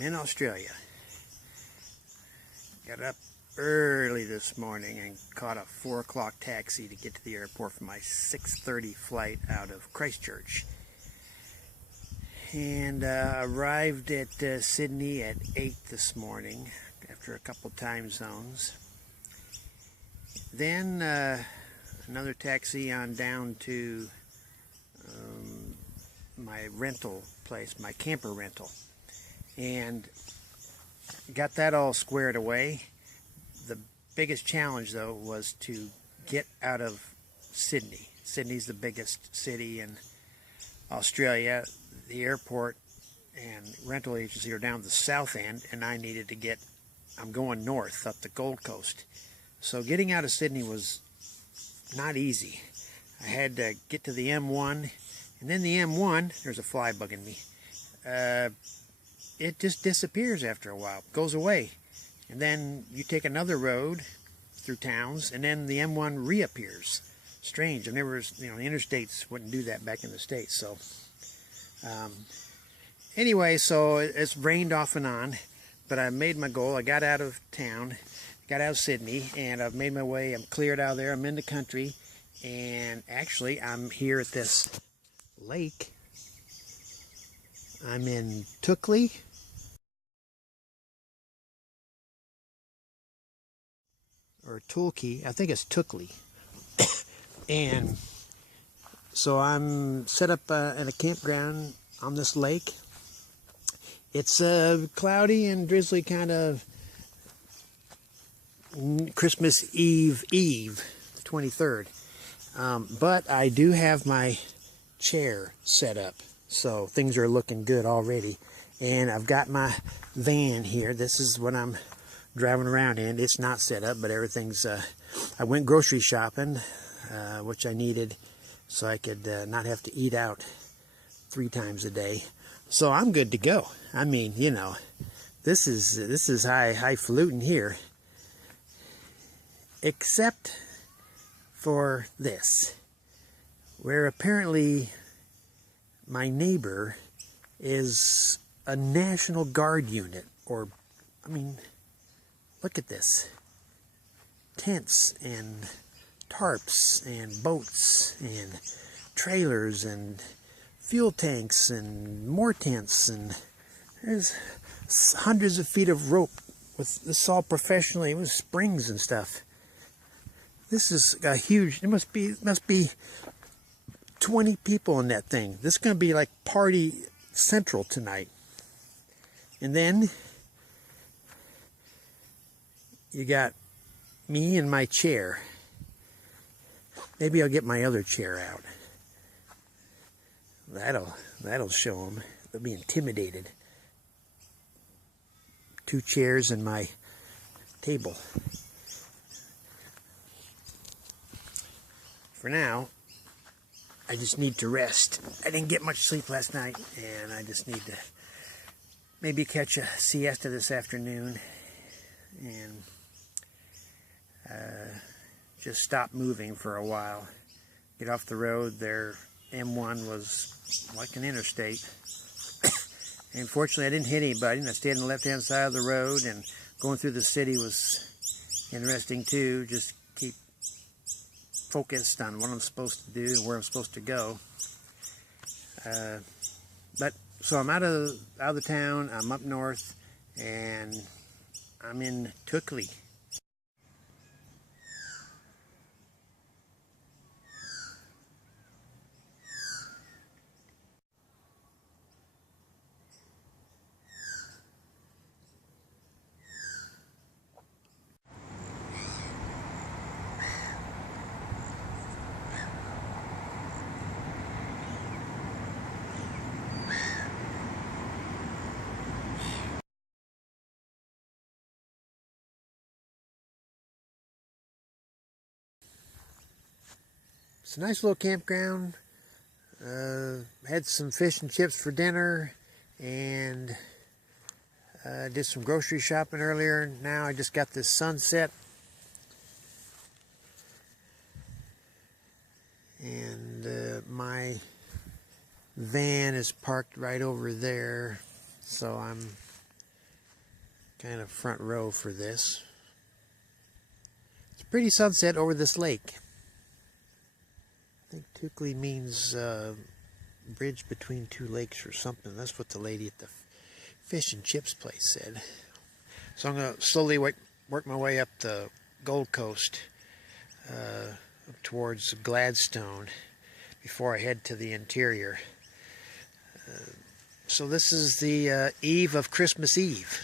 In Australia. Got up early this morning and caught a 4 o'clock taxi to get to the airport for my 6:30 flight out of Christchurch. And arrived at Sydney at 8 this morning after a couple time zones. Then another taxi on down to my rental place, my camper rental. And got that all squared away. The biggest challenge though was to get out of Sydney. Sydney's the biggest city in Australia. The airport and rental agency are down the south end, and I needed to get, I'm going north up the Gold Coast. So getting out of Sydney was not easy. I had to get to the M1, and then the M1, there's a fly bugging me. It just disappears after a while, goes away. And then you take another road through towns, and then the M1 reappears. Strange. I've never, the interstates wouldn't do that back in the States. So, anyway, so it's rained off and on, but I made my goal. I got out of town, got out of Sydney, and I've made my way. I'm cleared out of there. I'm in the country, and actually, I'm here at this lake. I'm in Toukley. Or Toolkey, I think it's Toukley. And so I'm set up at a campground on this lake. It's cloudy and drizzly, kind of Christmas Eve, 23rd. But I do have my chair set up, so things are looking good already. And I've got my van here. This is what I'm driving around in. It's not set up, but everything's I went grocery shopping, which I needed so I could not have to eat out 3 times a day. So I'm good to go. I mean, this is highfalutin here, except for this, where apparently my neighbor is a National Guard unit, or, I mean, look at this. Tents and tarps and boats and trailers and fuel tanks and more tents, and there's hundreds of feet of rope with this all professionally with springs and stuff. This is a huge, it must be 20 people in that thing. This is going to be like party central tonight. And then you got me and my chair. Maybe I'll get my other chair out. That'll show them. They'll be intimidated. 2 chairs and my table. For now, I just need to rest. I didn't get much sleep last night, and I just need to maybe catch a siesta this afternoon and just stop moving for a while. Get off the road. Their M1 was like an interstate. And fortunately, I didn't hit anybody, and I stayed on the left-hand side of the road, and going through the city was interesting too. Just keep focused on what I'm supposed to do and where I'm supposed to go. So I'm out of the town. I'm up north, and I'm in Toukley. It's a nice little campground. Had some fish and chips for dinner, and did some grocery shopping earlier. Now I just got this sunset, and my van is parked right over there, so I'm kind of front row for this. It's a pretty sunset over this lake. I think Toukley means bridge between two lakes or something. That's what the lady at the fish and chips place said. So I'm going to slowly work my way up the Gold Coast up towards Gladstone before I head to the interior. So this is the eve of Christmas Eve.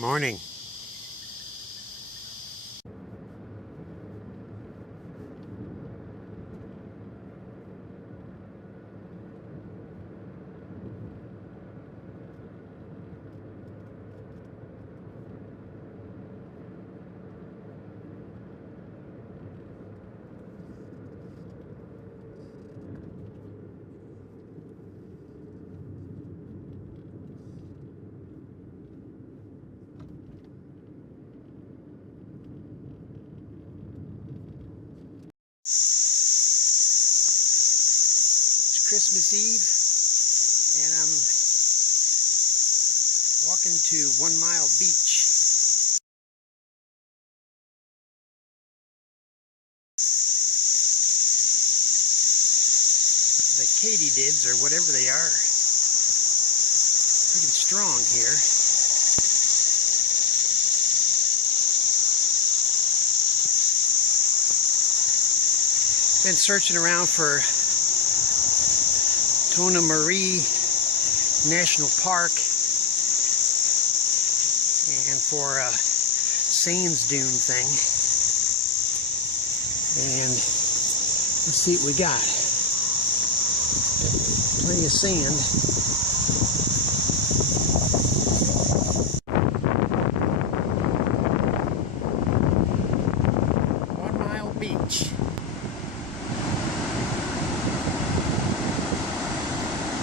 Morning. It's Christmas Eve, and I'm walking to 1 Mile Beach. The katydids, or whatever they are, pretty strong here. Been searching around for Tomaree National Park and for a sands dune thing, and let's see what we got. Plenty of sand. Beach.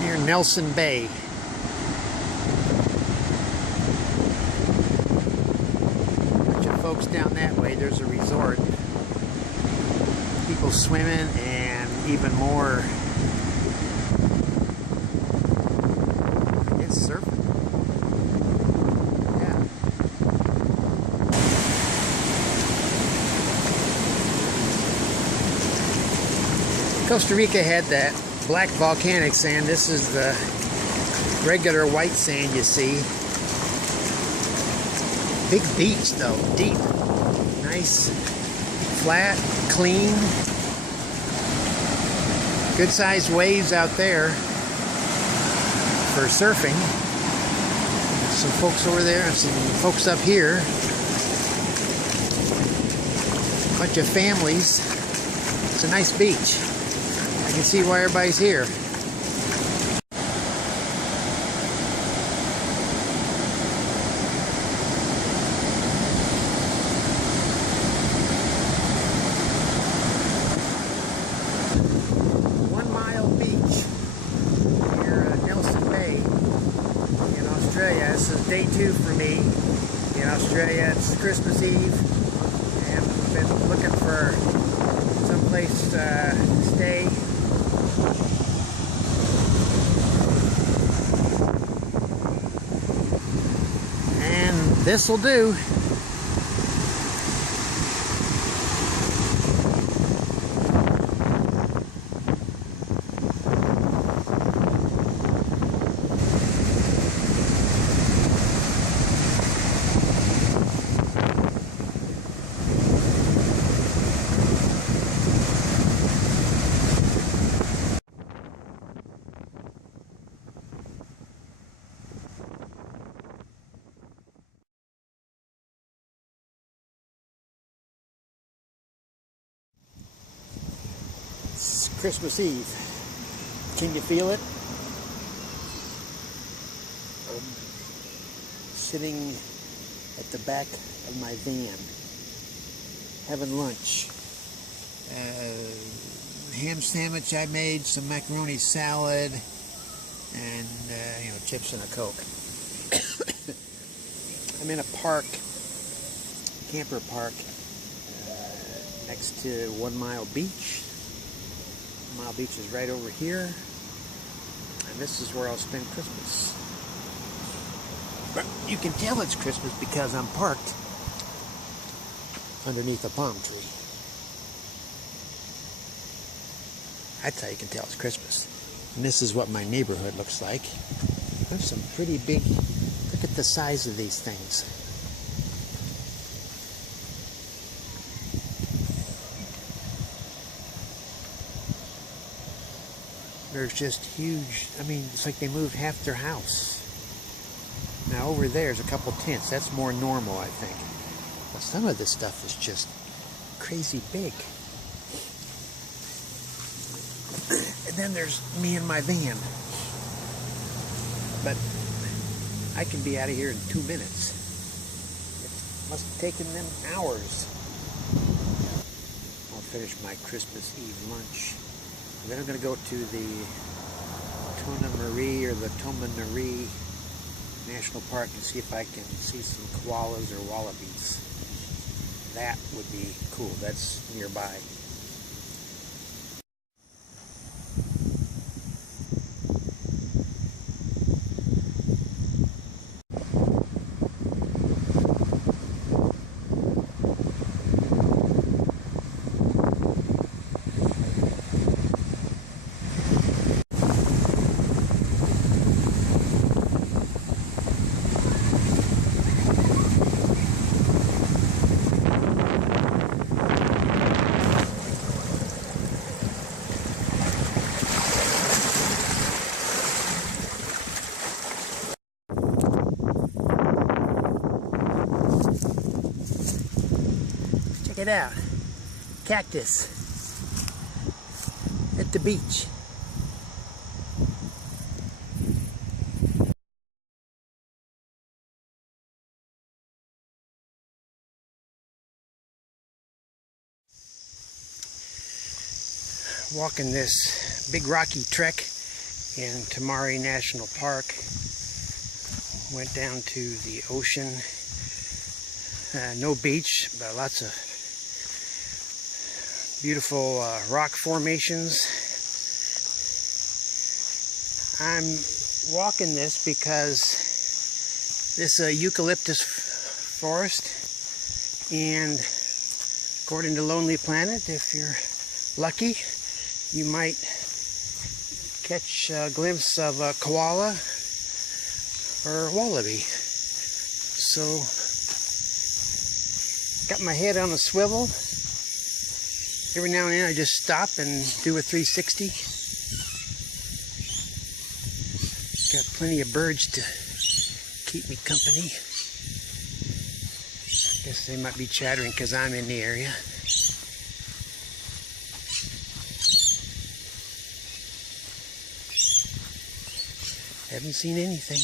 Near Nelson Bay. Bunch of folks down that way. There's a resort. People swimming and even more. It's surfing. Yeah. Costa Rica had that black volcanic sand. This is the regular white sand you see. Big beach though, deep. Nice, flat, clean. Good sized waves out there for surfing. Some folks over there and some folks up here. Bunch of families. It's a nice beach. I can see why everybody's here. This is day 2 for me in Australia. It's Christmas Eve, and we've been looking for some place to stay. And this'll do. Christmas Eve. Can you feel it? I'm sitting at the back of my van having lunch. Ham sandwich I made, some macaroni salad, and chips and a Coke. I'm in a park, camper park, next to 1 Mile Beach. 1 Mile Beach is right over here, and this is where I'll spend Christmas. But you can tell it's Christmas because I'm parked underneath a palm tree. That's how you can tell it's Christmas. And this is what my neighborhood looks like. There's some pretty big, look at the size of these things. There's just huge, I mean, it's like they moved half their house. Now over there's a couple tents. That's more normal, I think. But some of this stuff is just crazy big. And then there's me and my van. But I can be out of here in 2 minutes. It must have taken them hours. I'll finish my Christmas Eve lunch. And then I'm going to go to the Tomaree or the Tomerong National Park and see if I can see some koalas or wallabies. That would be cool. That's nearby. Check it out. Cactus at the beach. Walking this big rocky trek in Tomaree National Park. Went down to the ocean. No beach, but lots of beautiful rock formations. I'm walking this because this is a eucalyptus forest, and according to Lonely Planet, if you're lucky, you might catch a glimpse of a koala or a wallaby. So, got my head on a swivel. Every now and then I just stop and do a 360. Got plenty of birds to keep me company. Guess they might be chattering because I'm in the area. Haven't seen anything.